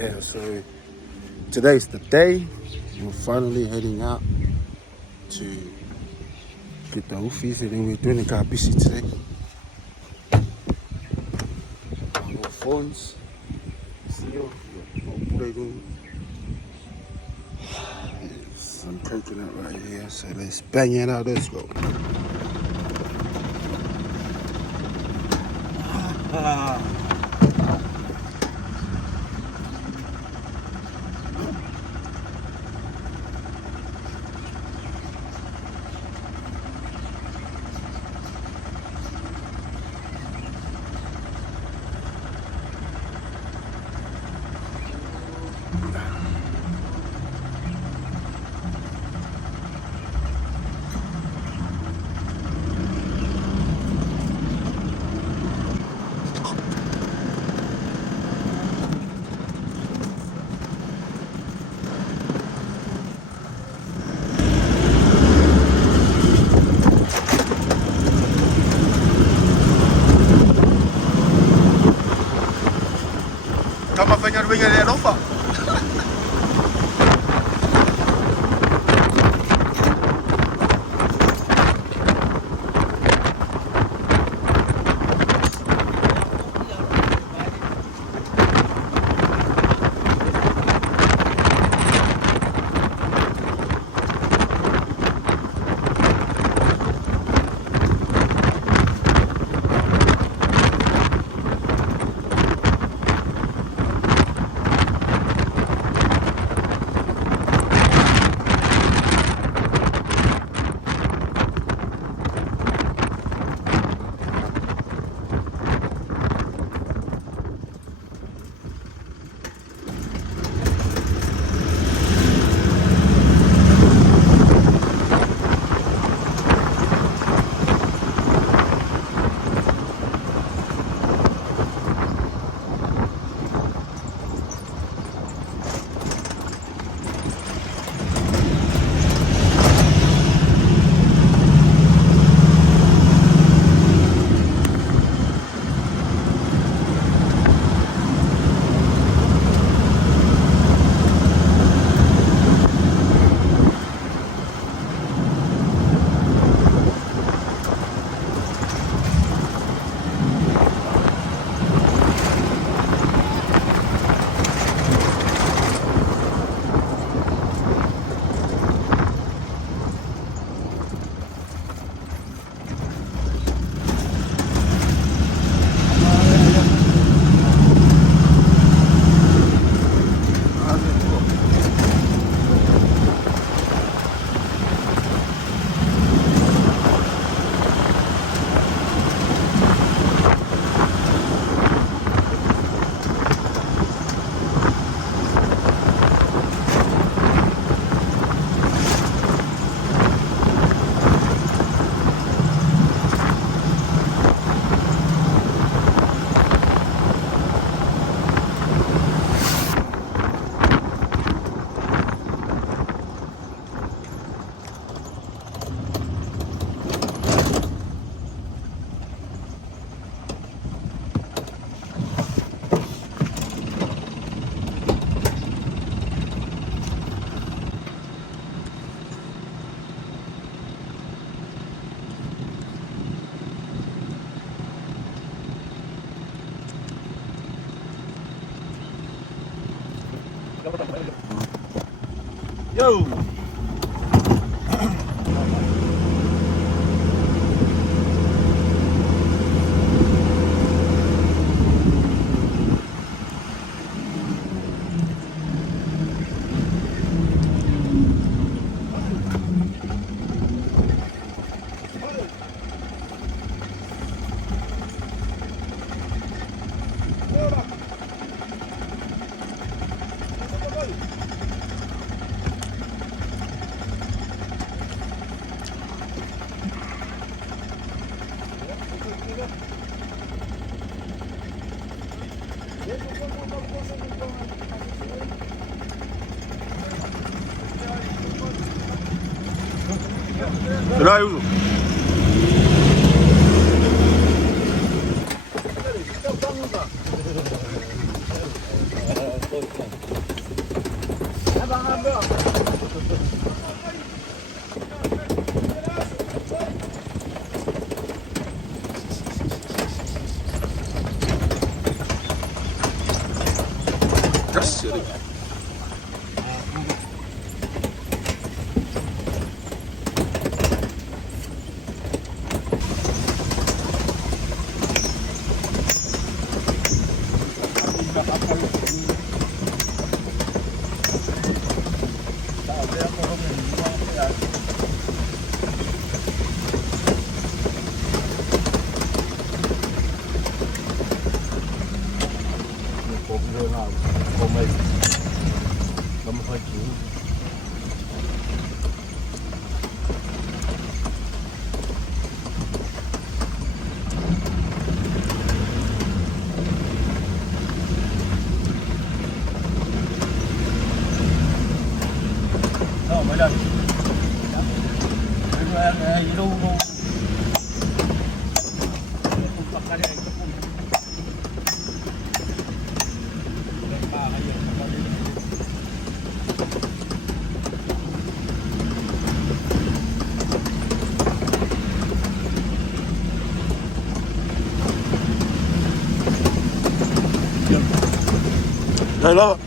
Yeah, so today's the day. We're finally heading out to get the Ufis, and then we're doing a Kabisi today. Our little phones. See you. Some coconut right here, so let's bang it out. Let's go. Come up and bring it over. Yo! Là, où kasih ni. Hello.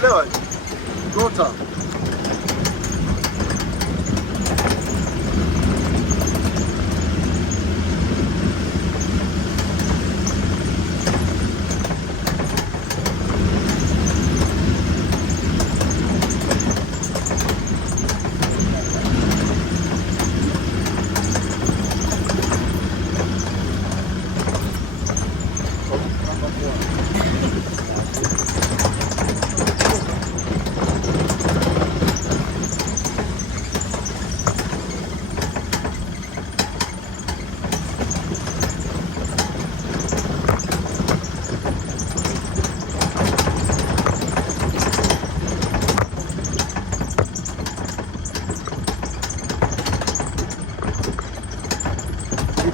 Unaelewa? Gota.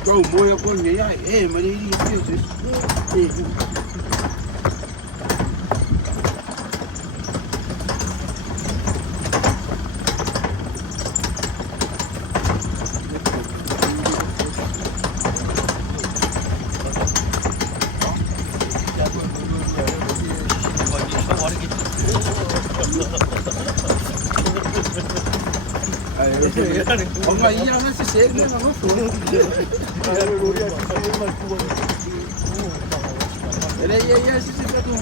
Câu môi con nhảy ai mà đi đi đi. Ông này nó sẽ xé nó xuống. Đây ya sẽ cái tu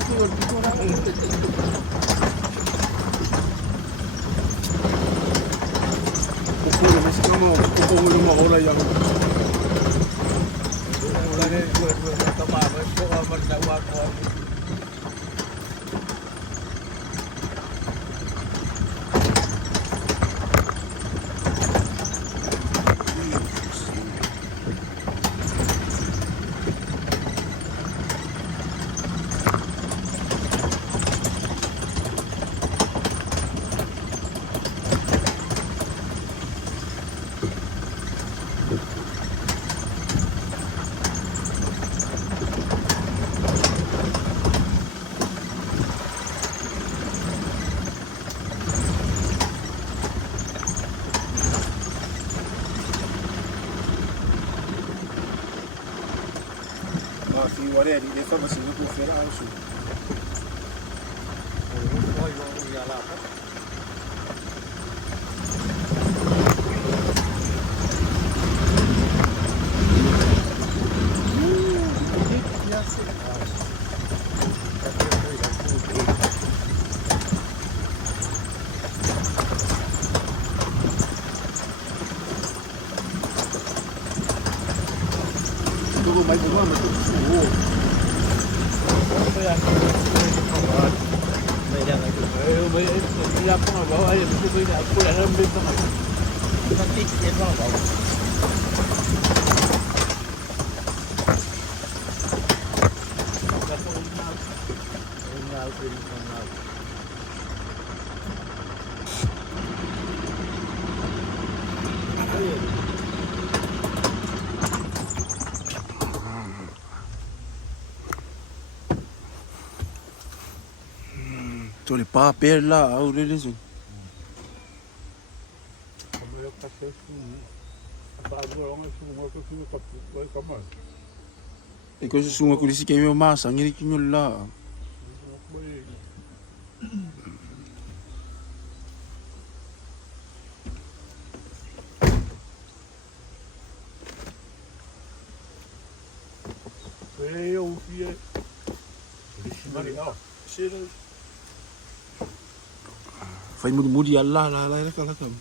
Ore ni fa ma singa ko fera su. Oi, ia lá. Tudo mais uma, mas tudo suou. Mới ra con là bảo ai bây giờ cô lại lên bên con này nó tích trên đó bảo Cho le papel la au le le. E ko sunga ko lisi ke me masa ngiri kinyo la. eu vi Fai mudi alla la kala kam.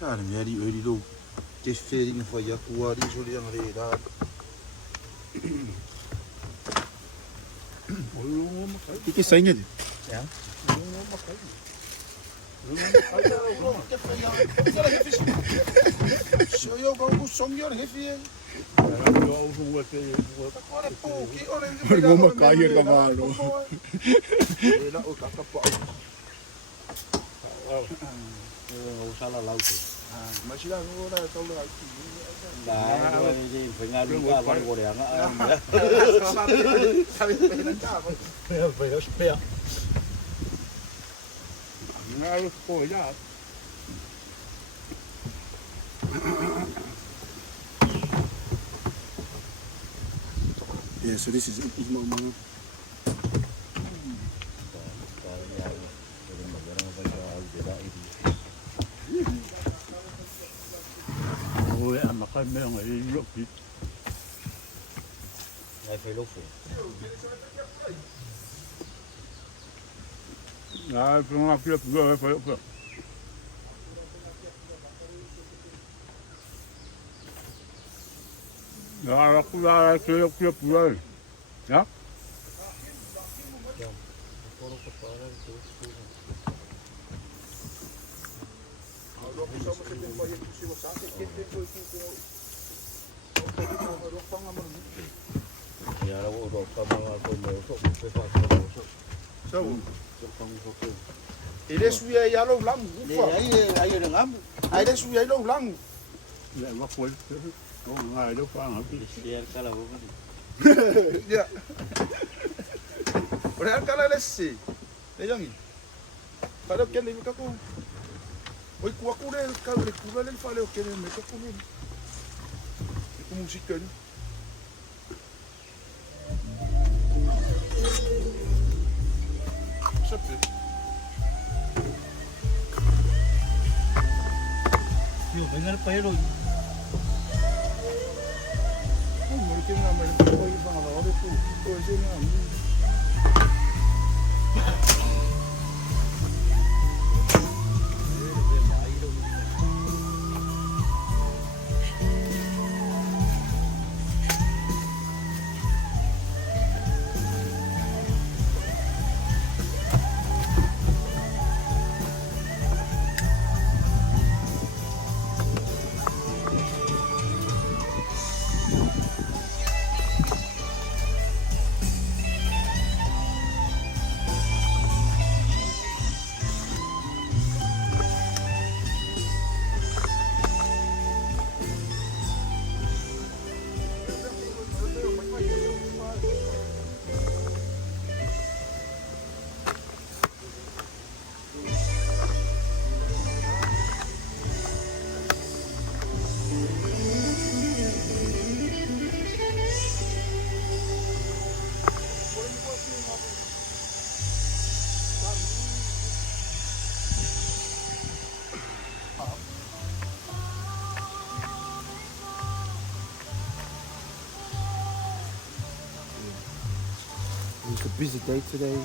Cara, me ari ori do. Ke feri ni foi a kuari so le ngare da. Ike sainga de. Ja. So yo go go som yo hefi. Ora po ki ora ni. Ori mo makai ka malo. Ela o kaka pa. Usar la lauta. Mas lá no ora tau la. Nah, phải ngay đúng ra con của đèn á. Phải nó spare. Ngay ko ya. Yeah, so this is Imam. Ôi, ăn mà cái mèo này lúc gì? Này phải lúc phụ. Ai foi uma filha que foi. Agora cuidar que eu queria pular. Já? Nhà nó bộ đồ cầm con mèo sộp phải phải đồ sộp. Sao? Không có. Ele suia ya lo lang. Ai đừng ấm. Ai đây suia lo lang. Dạ mà quên. Có ngày đâu qua hả? Xe cái là vô Ya. Ora kala lesi. Le jangi. Para que ele fica com. Oi ku aku le ka le ku le fa le que me ka ku. Com música. Sabe? Yo, venga el paero. Como que não, mas eu vou ir para lá, olha tu, coisa não. It's a busy day today.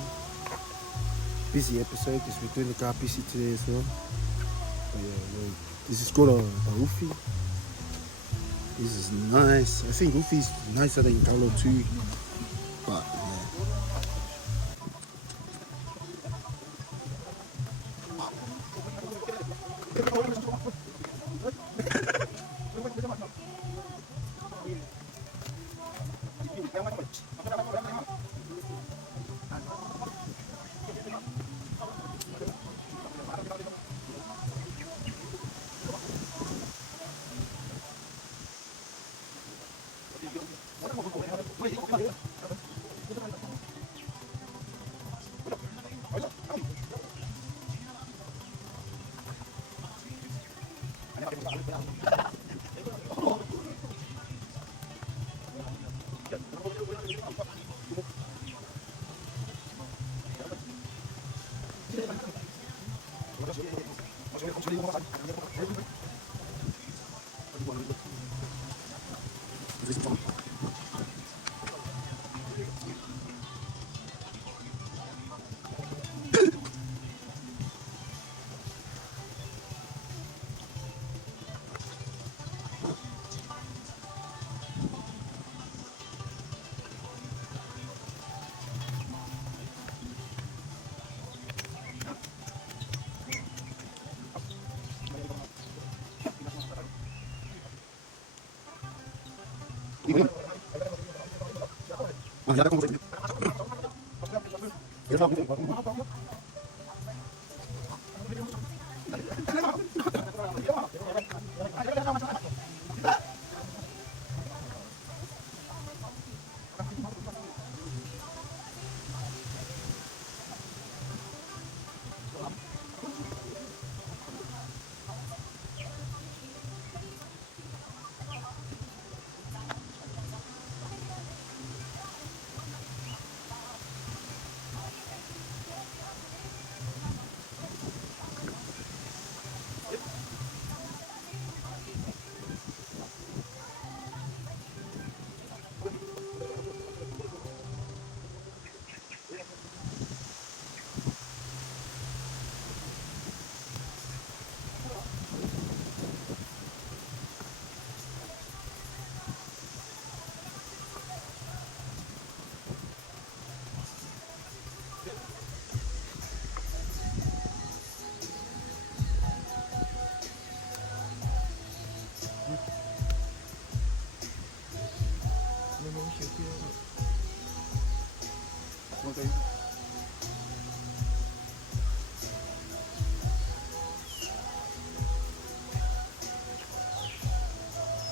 Busy episode because we're doing the car busy today as well. But yeah, well, this is called a Ufi. This is nice. I think Ufi's nicer than Galo too. But yeah.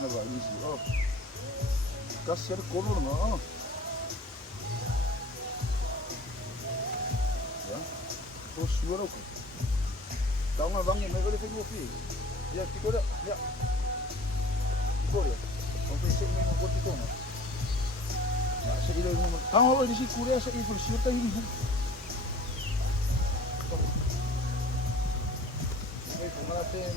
Vai, ó. Kasih kolor na. Ya. Terus suara ko. Tahu nggak bang, mereka boleh kopi. Ya, kita dah. Ya. Boleh. Oke, sih mau buat itu nggak? Nah, saya ini mau. Tahu apa di sini Korea saya ini bersyukur ini. Ini kemarin.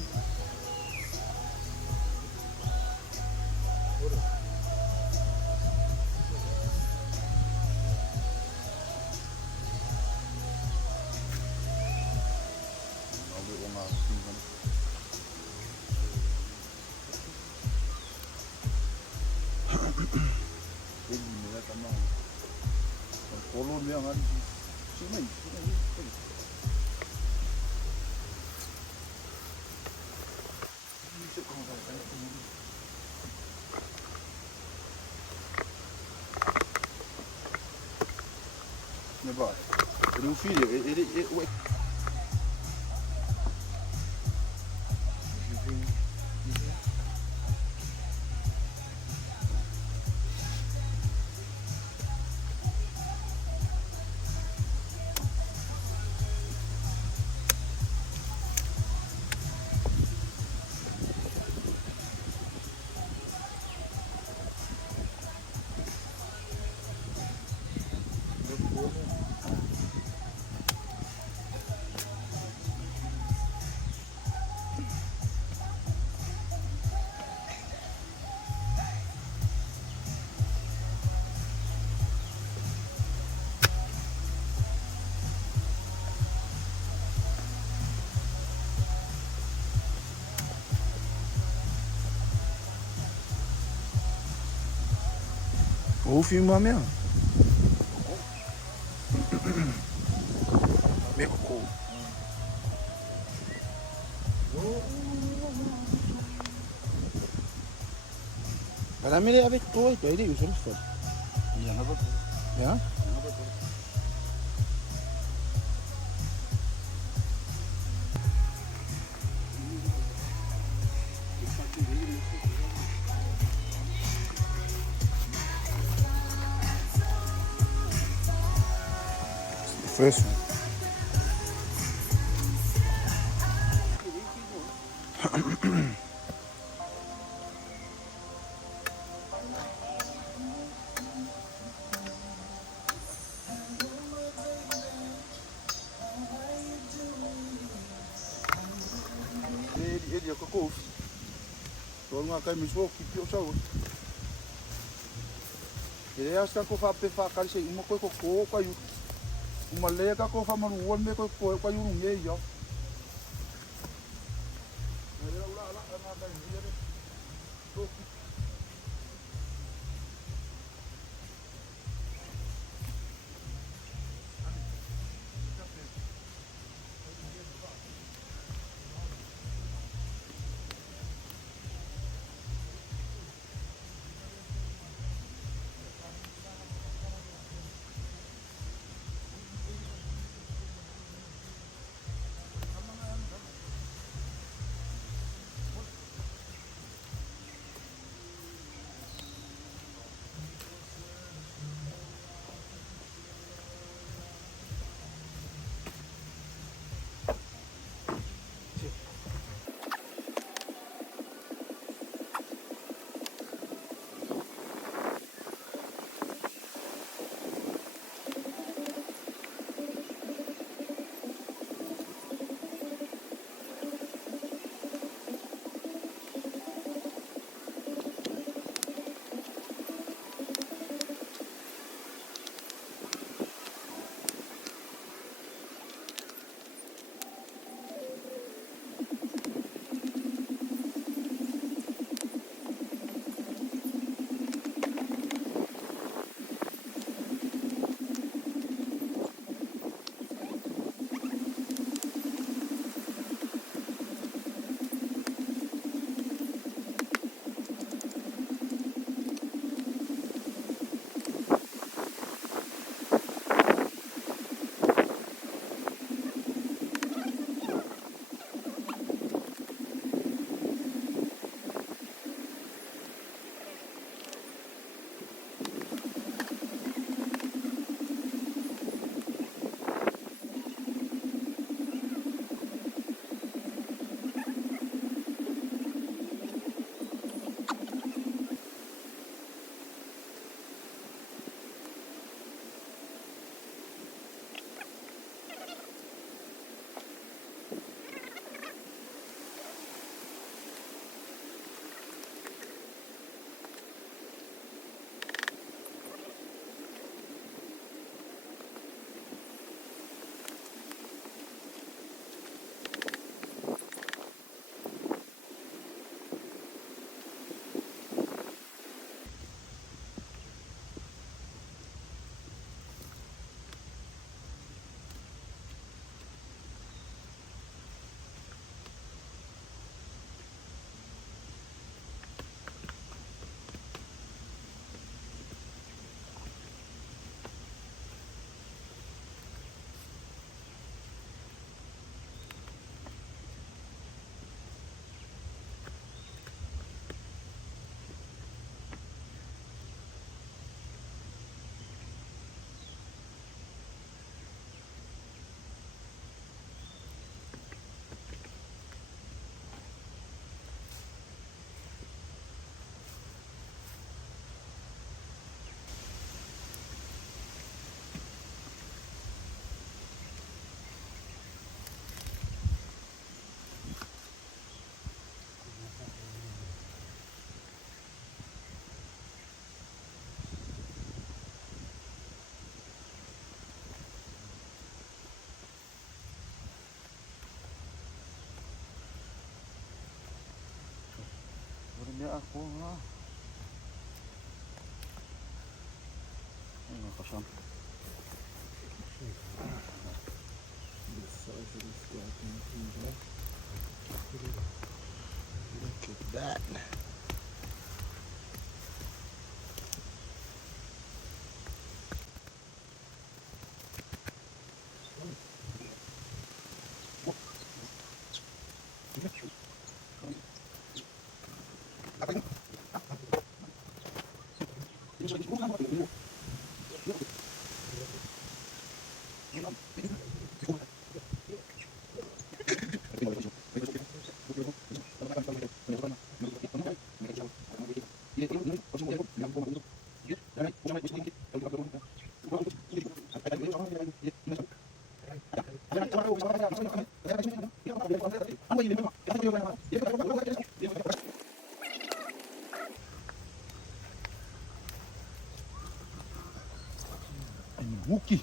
Kolon yang ada di sini. Ne var? Är du fyra? Är det... hoef je maar meer. Meer cool. Para mí debe todo esto, ini usul stop. Ya, nada. Ya? First one. Ele é cocô. Todo mundo cai mesmo que pior só. Ele é assim que eu faço para fazer isso, uma coisa cocô, caiu. Uma lega que eu faço mas o homem que caiu no meio. Ya aku lah. Pasang. The size of this goddamn thing, bro. Look at that. Wookie.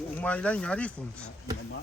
Umay lang yari phones. Mama.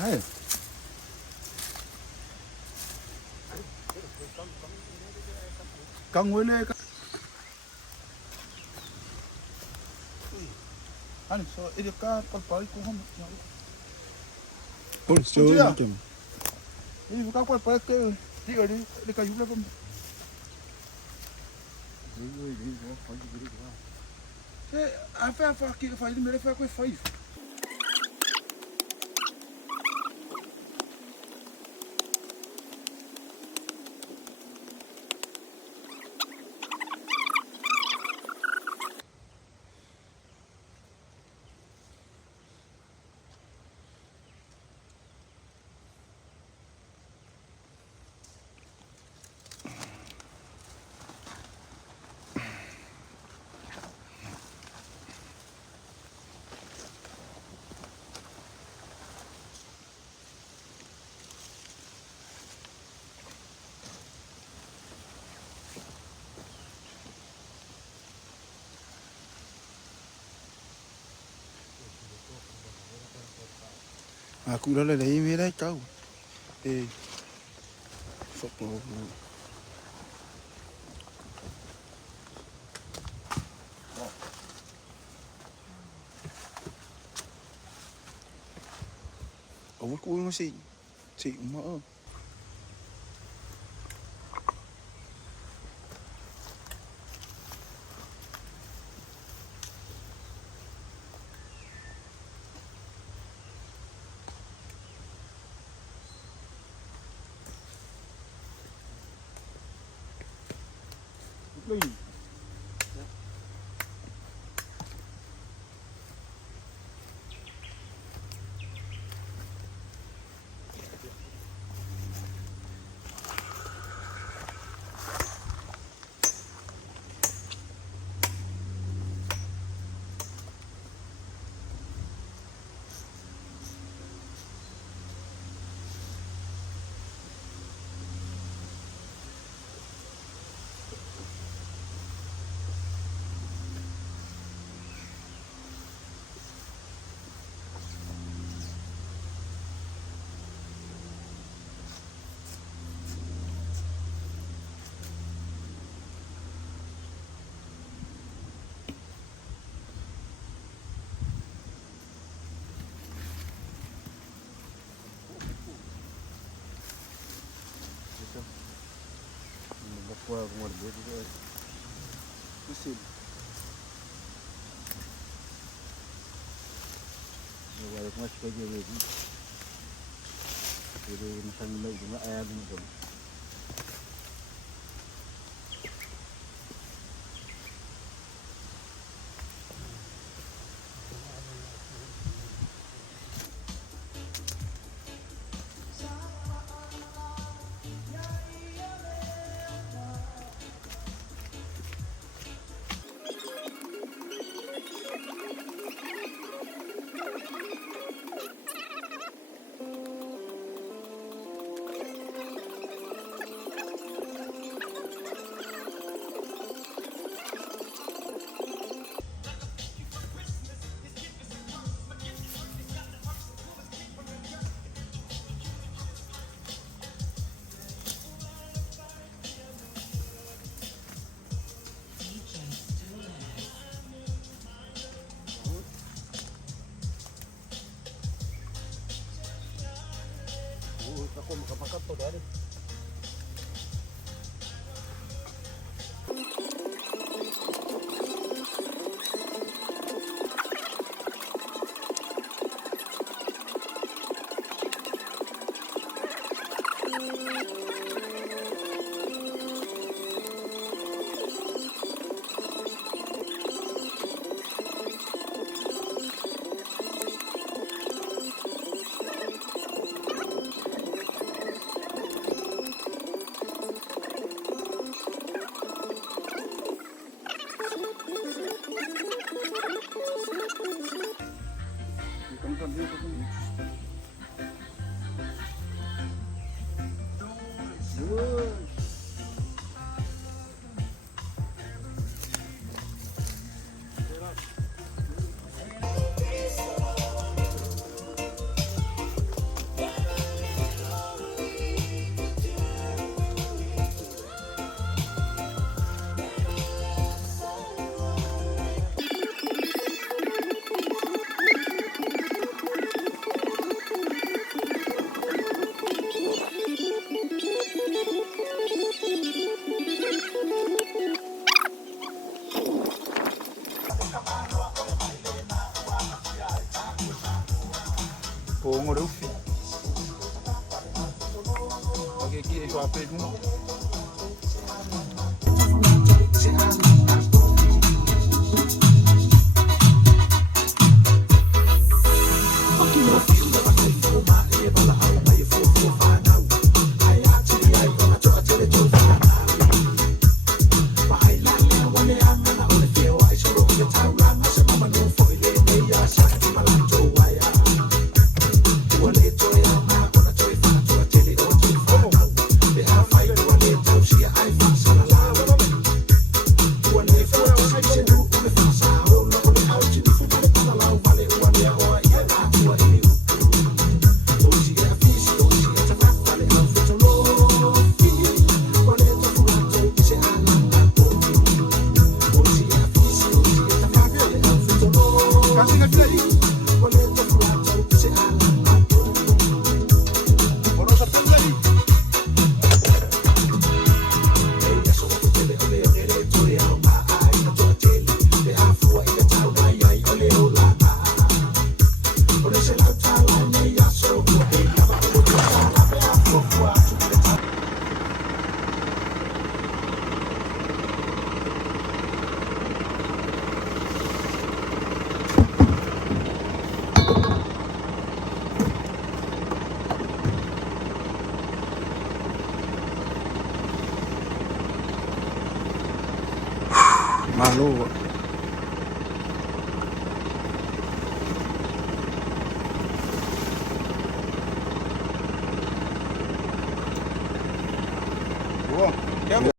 Hey. Căng với lê. Anh so ini ka palpal ko ham. Oh, so Kuya. you Ini ka palpal ke tiga di kayu lah pun. Apa que faz de melhor foi com faz. Aku dah lấy về đấy cháu. Hey, fuck no, man. Oh, what going on? Say, my Please. Well, one of the Listen. Well, much bigger than the sun late in the air. Ako makapakat to dari. Pongo Rufi. Aqui é o apelido. She Malo. Wow. Careful.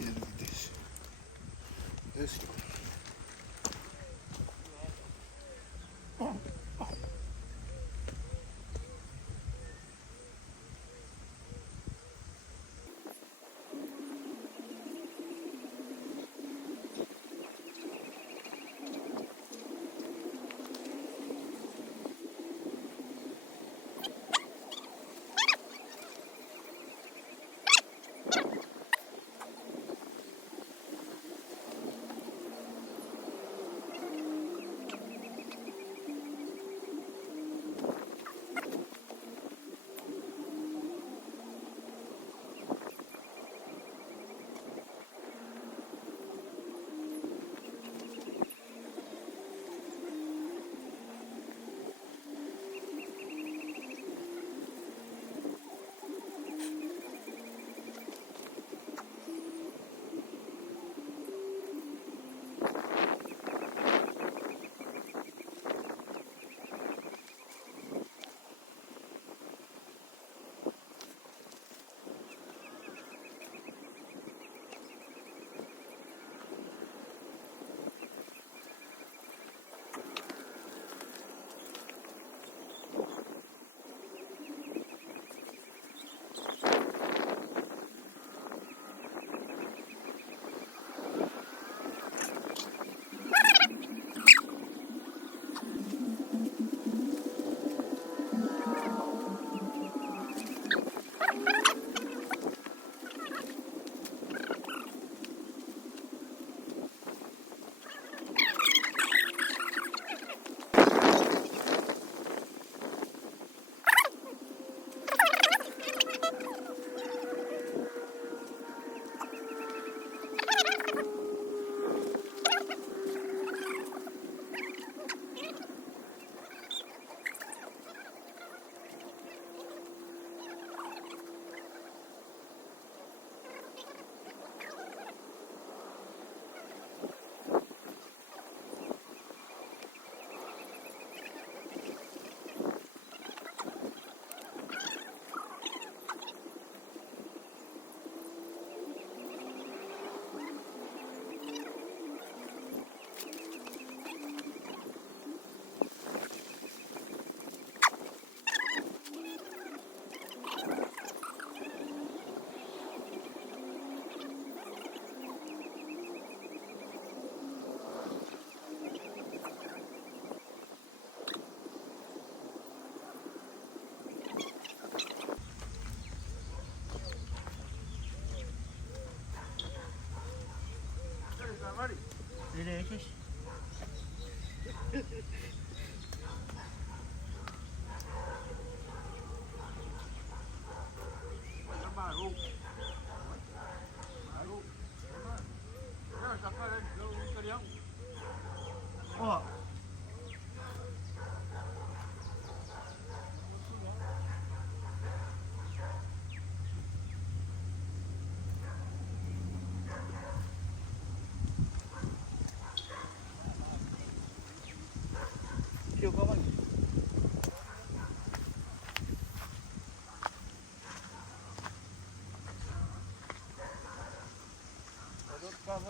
Yeah, look at this. Let's go.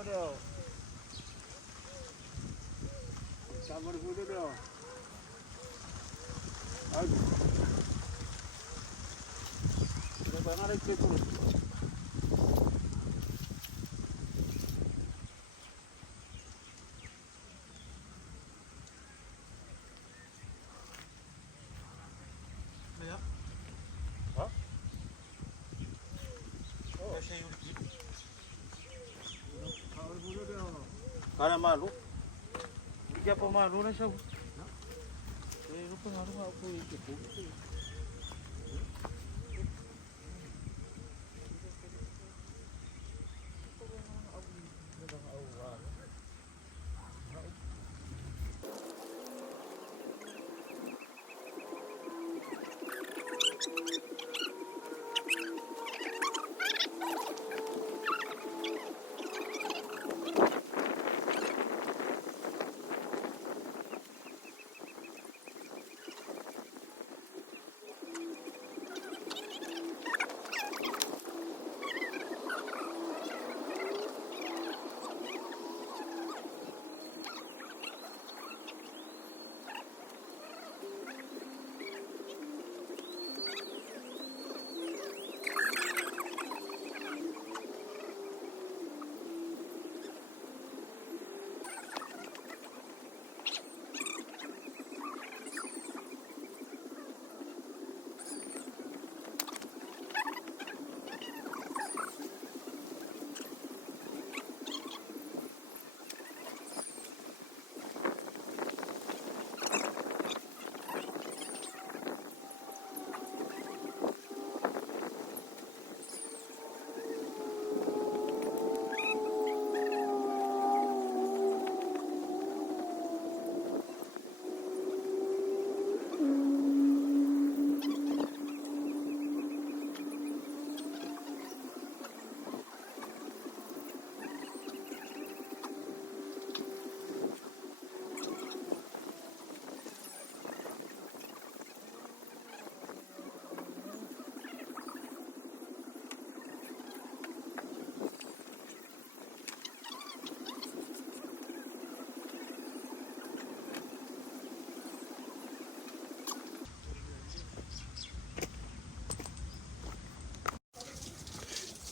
Sama dia. Sama dia. Aduh. Kita bangun lagi terus. Kana malu? Dia apa malu na siya? Lupa nga ako ito.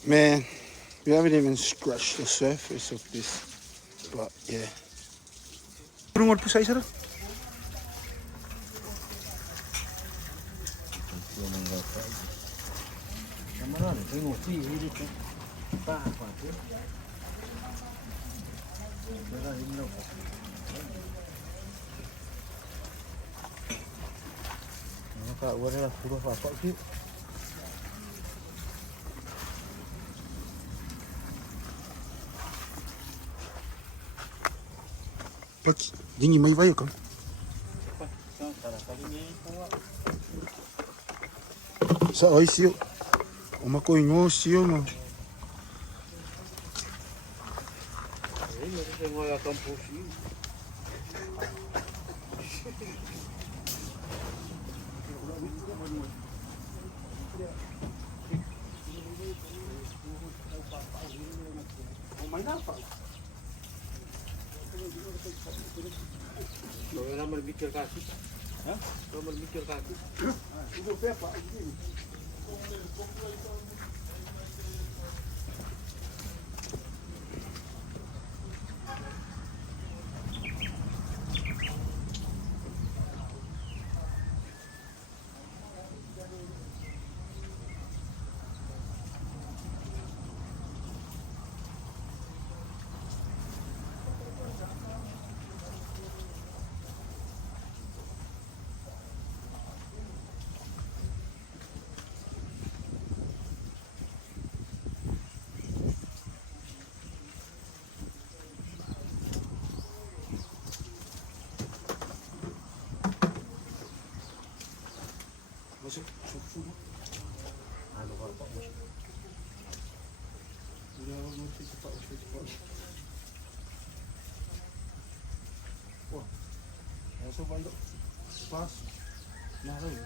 Man, we haven't even scratched the surface of this, but yeah. Turun po sa isa. Paki, dingin may bayo ka. Sa ay siyo. Umakoy ngo siyo no. Kalau orang berpikir kaki, kalau berpikir kaki, Itu pepa ini. Masuk. Ano ba pa mo? Udah mau cepat. Wah. Masuk balik. Pas. Nah, lagi.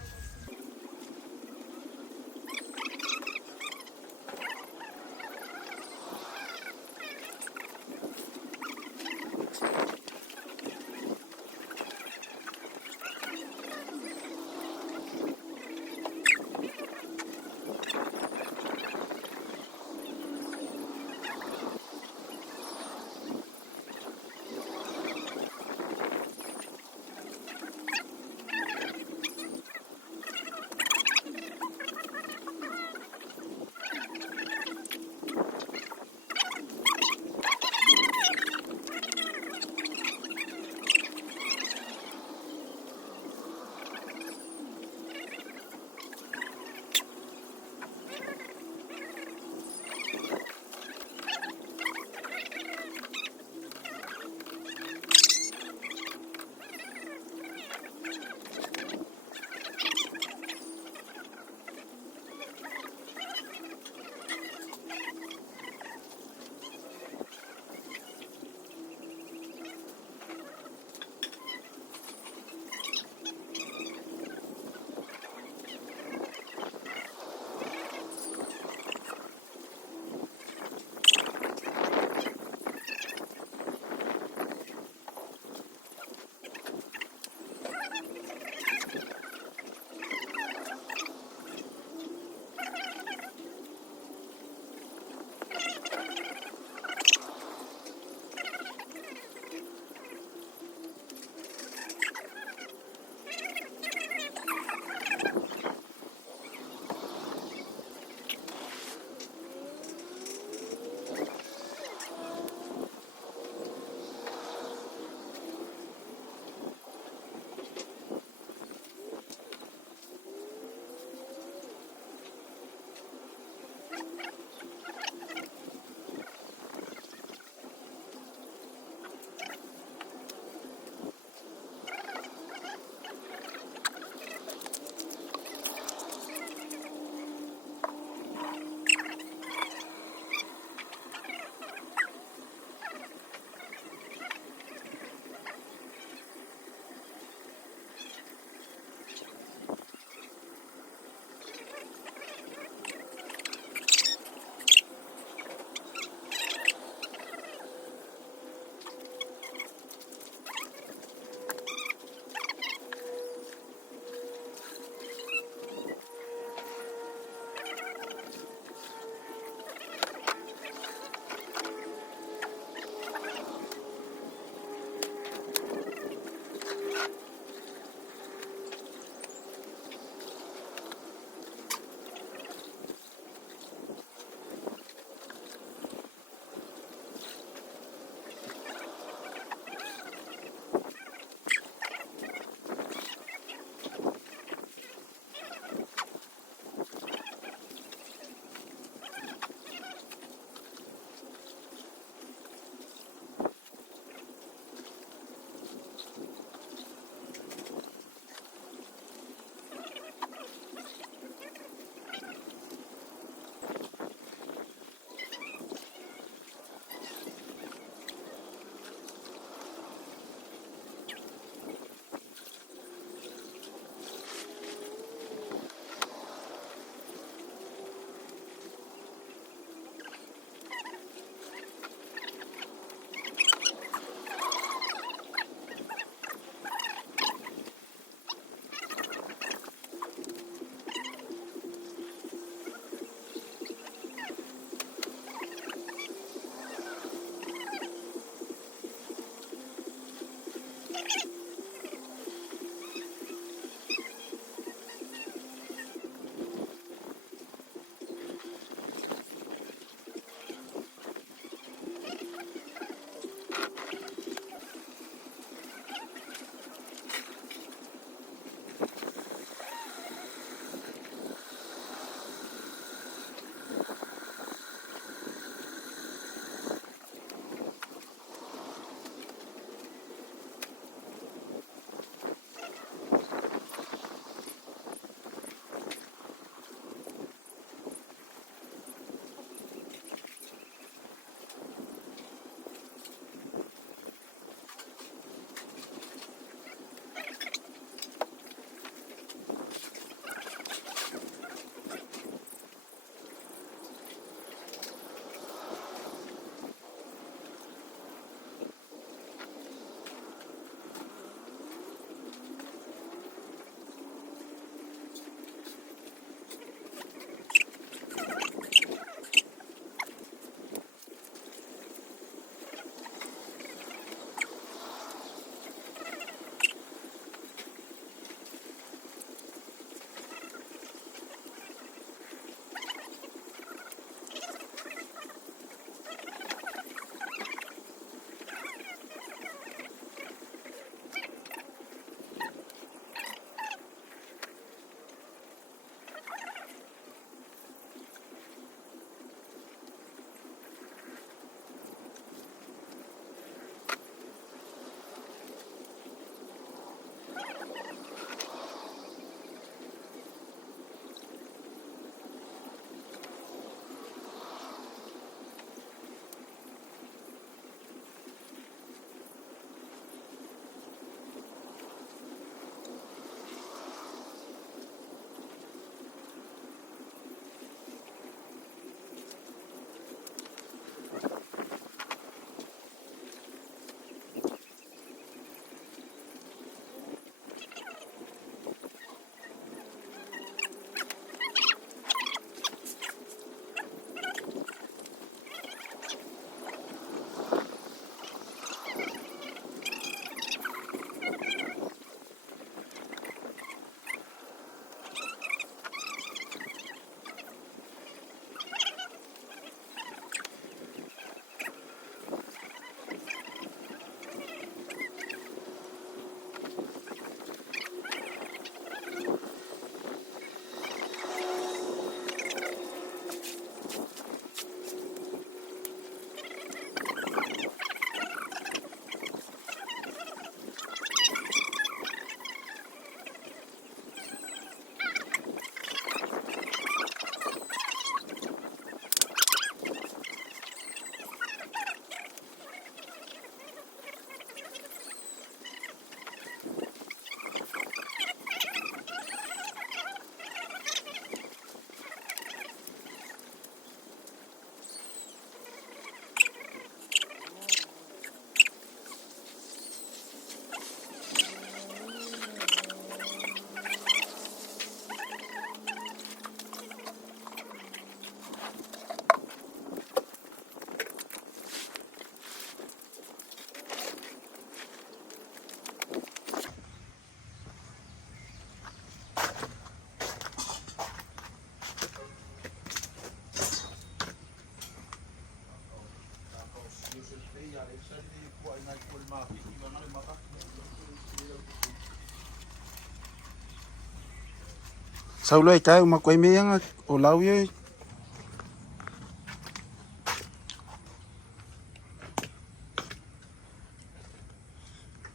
sau loi kai uma koi me yang o lau ye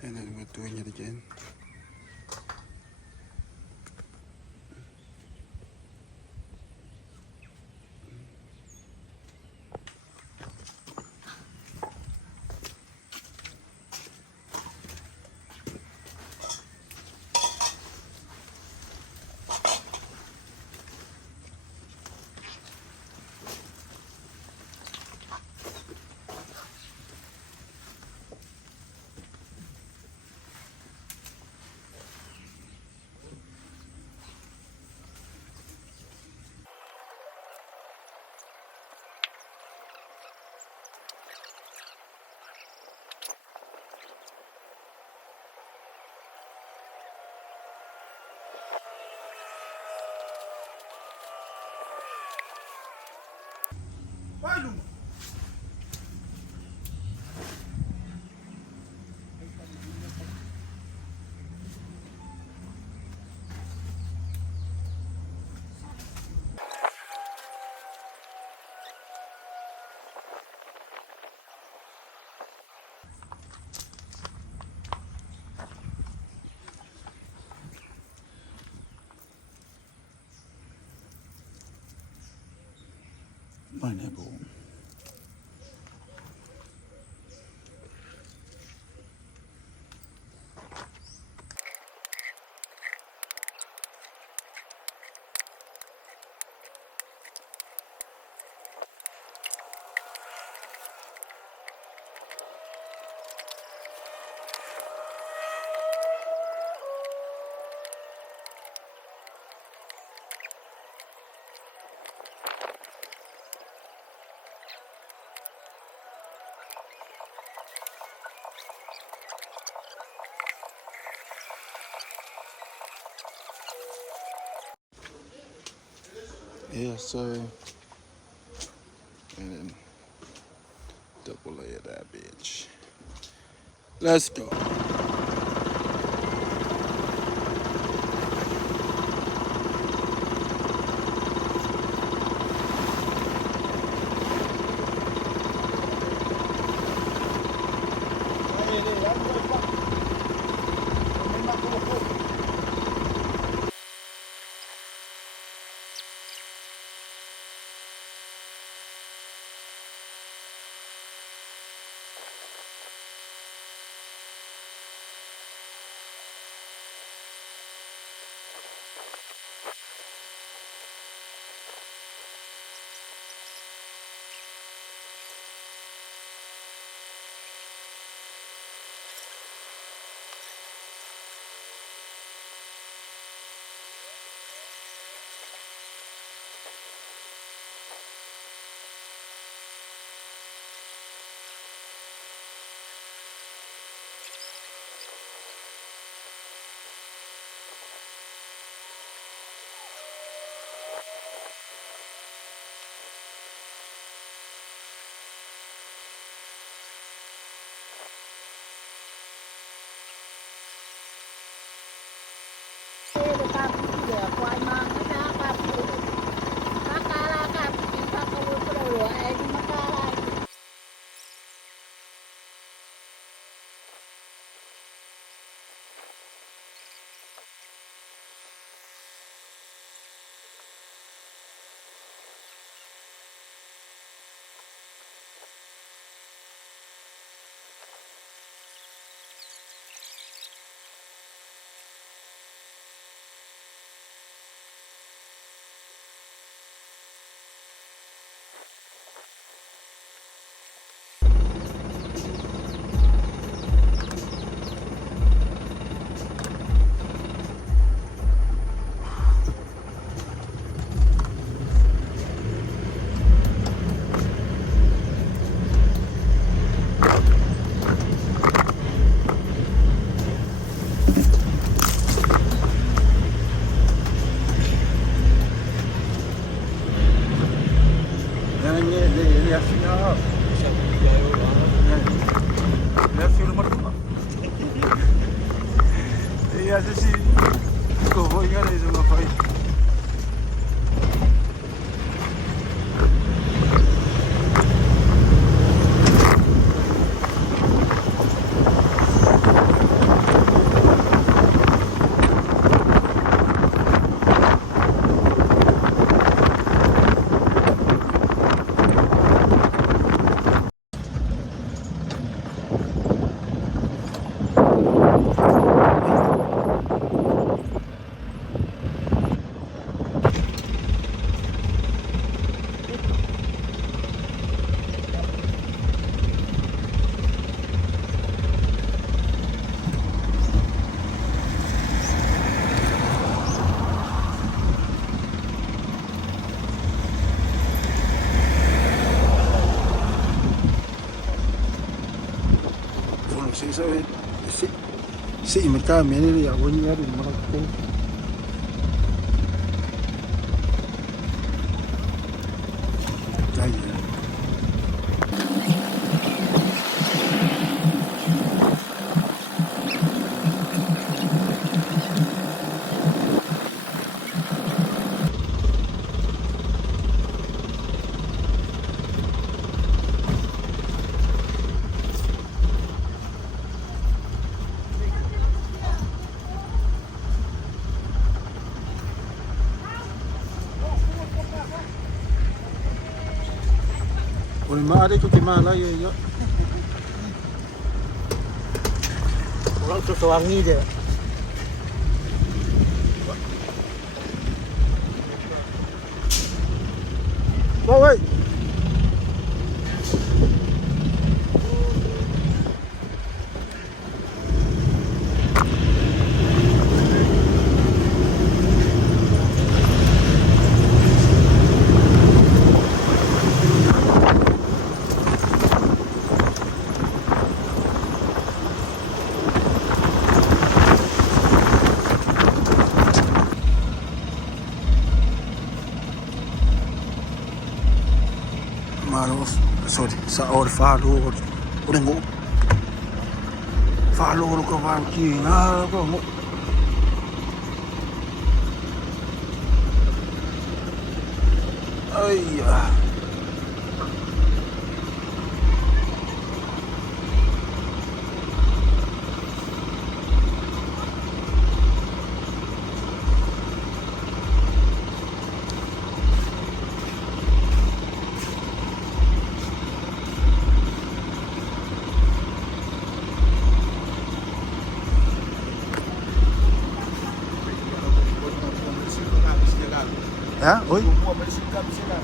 and then we're doing it again. Pineapple. Yeah, so and then double layer that bitch. Let's go. Se i mercado mene ya woni ya di mara ko. Dai. Oi ma ada tu ke mala yo yo. Orang tu sewangi je. Mau wei. Malos, sorry, sa or falo or ngo. Falo ko ba ki na ko mo. Ay ah. Ha? Oi. Semua bersikap sila.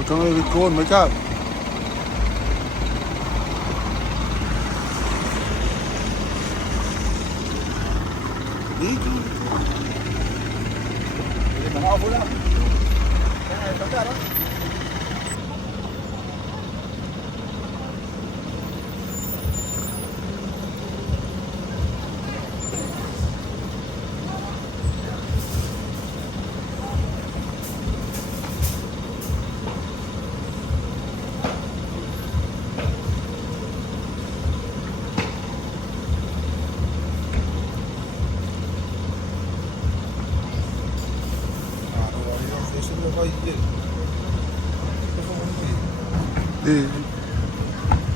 we kan weer gewoon met jou. Niet doen. Je bent al voor dat. Ja, dat daar.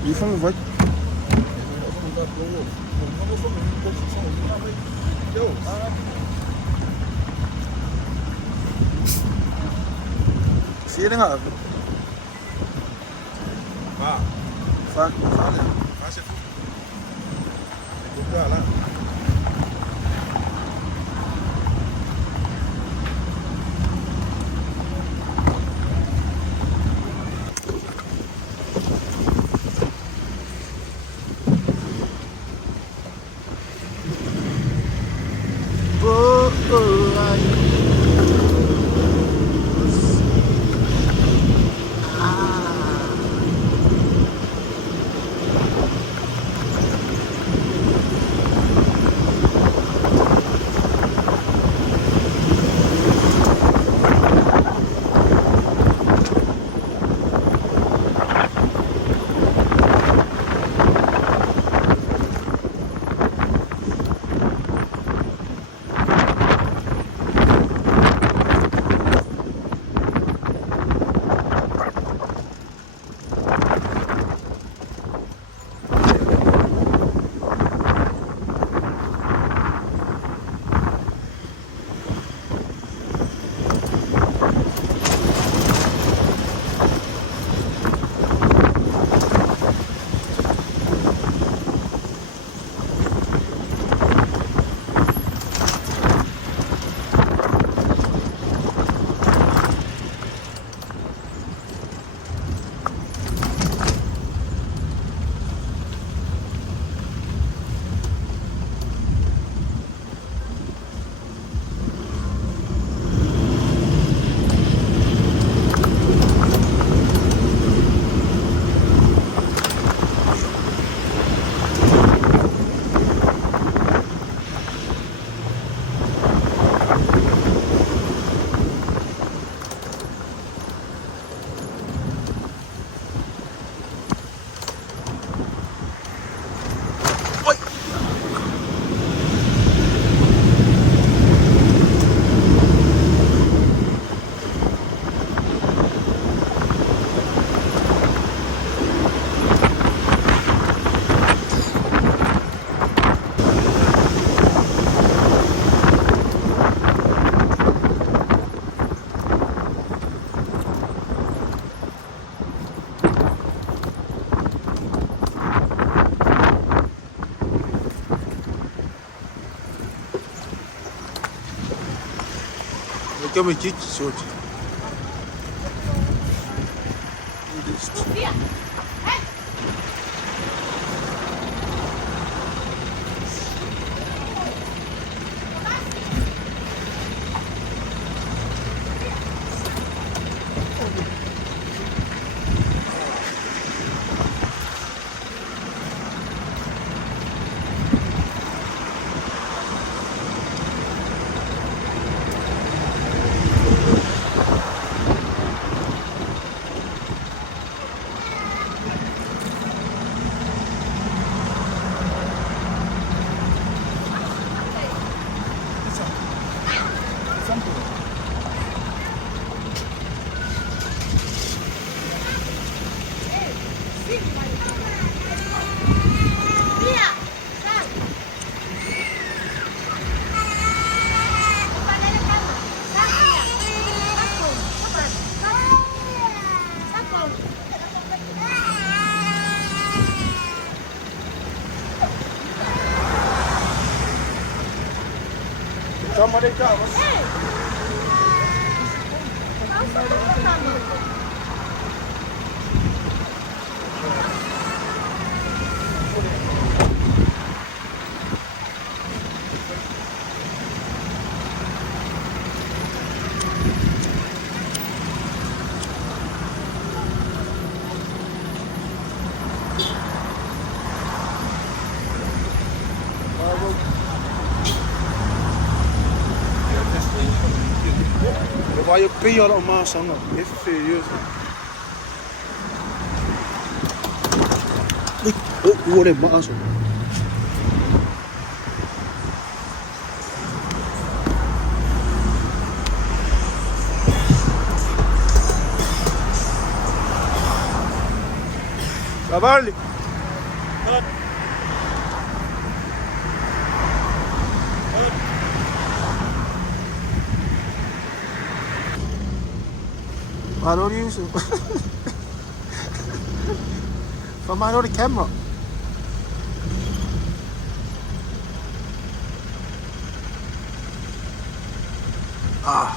Die van wat? Zie je dengar? Va. Fa. Va se fu. Là. Ik heb een chietje soortje. Sama deh kak, mas. waar je PR op maas hangen. Even serieus. Oh, hoor ik maas op. Kabali. Why don't you use it? From my other camera. Ah.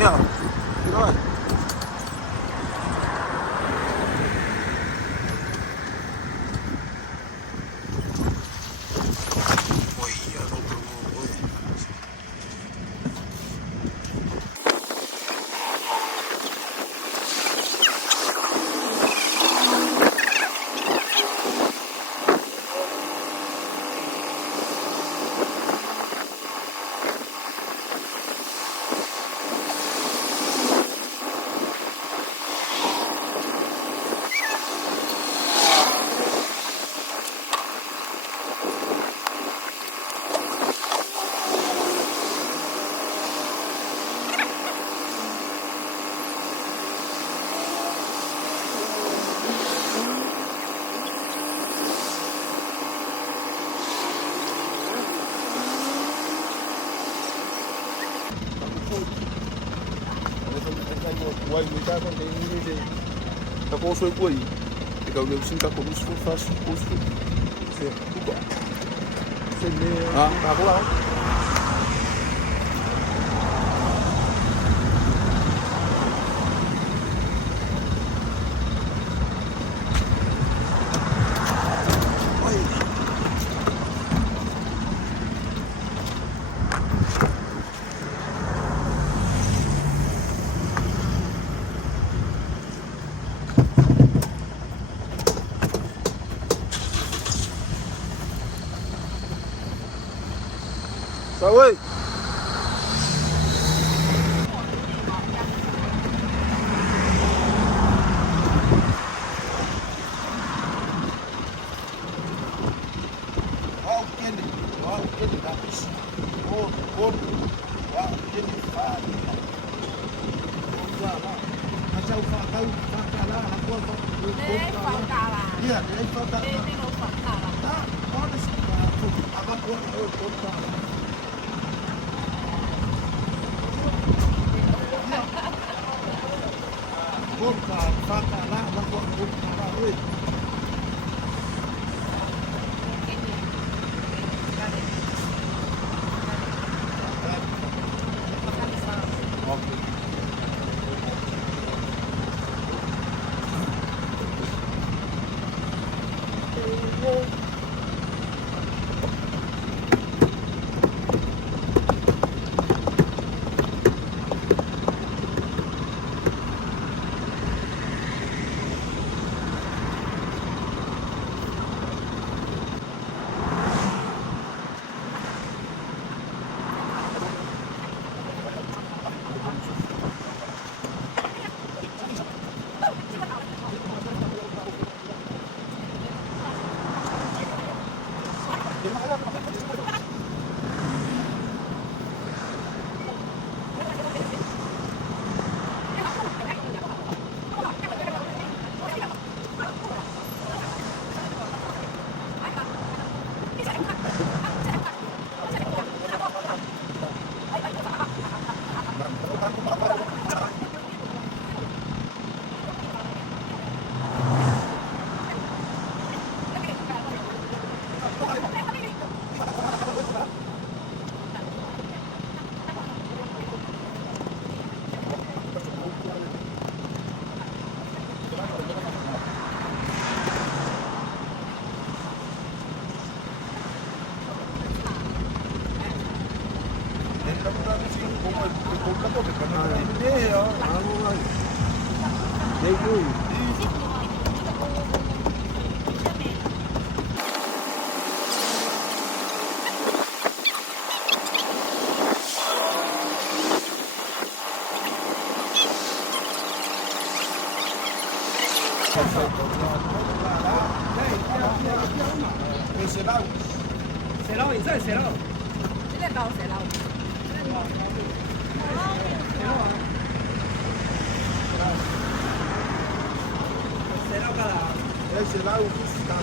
Ja, right. Oei, ja, lopen we mooi. Quay người ta còn đến như thế, ta có xuôi quay, thì cầu đường xin ta cũng xuống phát xuống xem cũng có, xem à bà có đâu? Sao ơi? como el completo que no tiene idea. They do. Ese lado. Será, ¿sabes? Será. Será cada. Ese lado está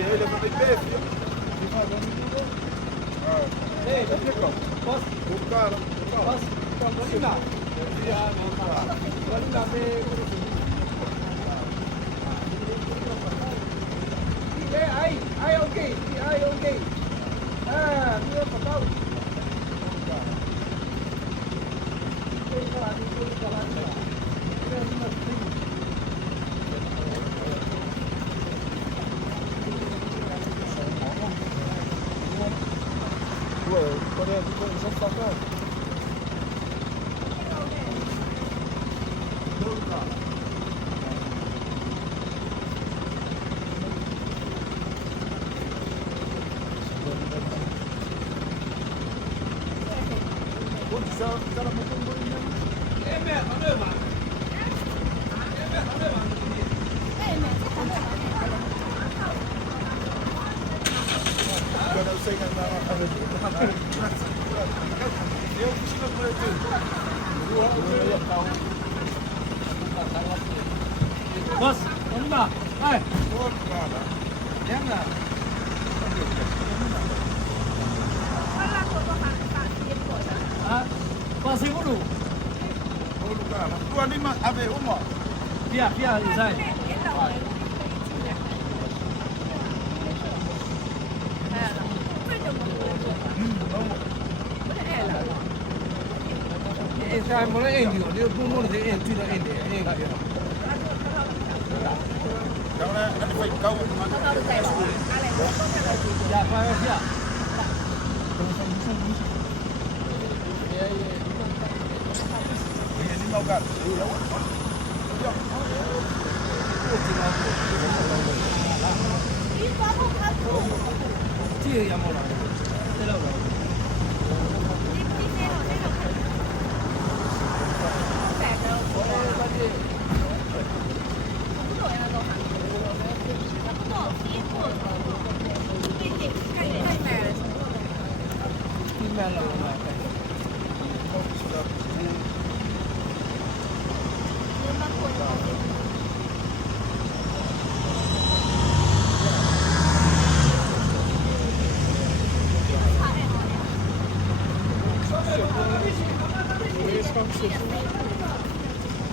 ele vai beber, filho. Ei, posso? O cara. Posso? Vamos lá. Vamos lá, ai, ok. Ah, meu papai. Bos, vamos lá. Vai. Entra. Ah, passei dulu. Dua lima, ave uma. Biar, Zai. Sai mulai ini, dia pun mulai ini tidak ini. Jangan nanti baik kau. Ya, Pak ya. Ini mau kan? Dia yang mau lah.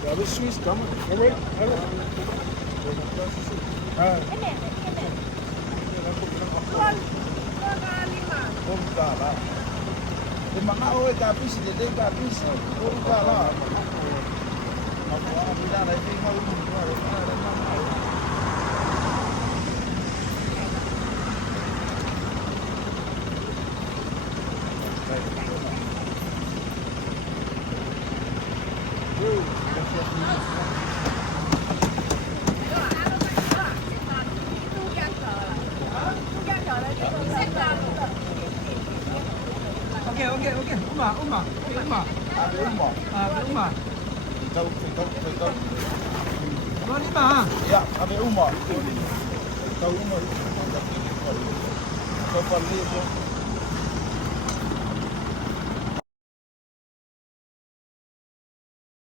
Ja, das ist Swiss, kann man. Alright. Lima kau habis, jadi habis. Kurang lah. Aku ambil lagi mau. Okey. Umar. Ada rumah. Umar. Tahu. 25. Ya, ada rumah. Tahu rumah. Kau balik.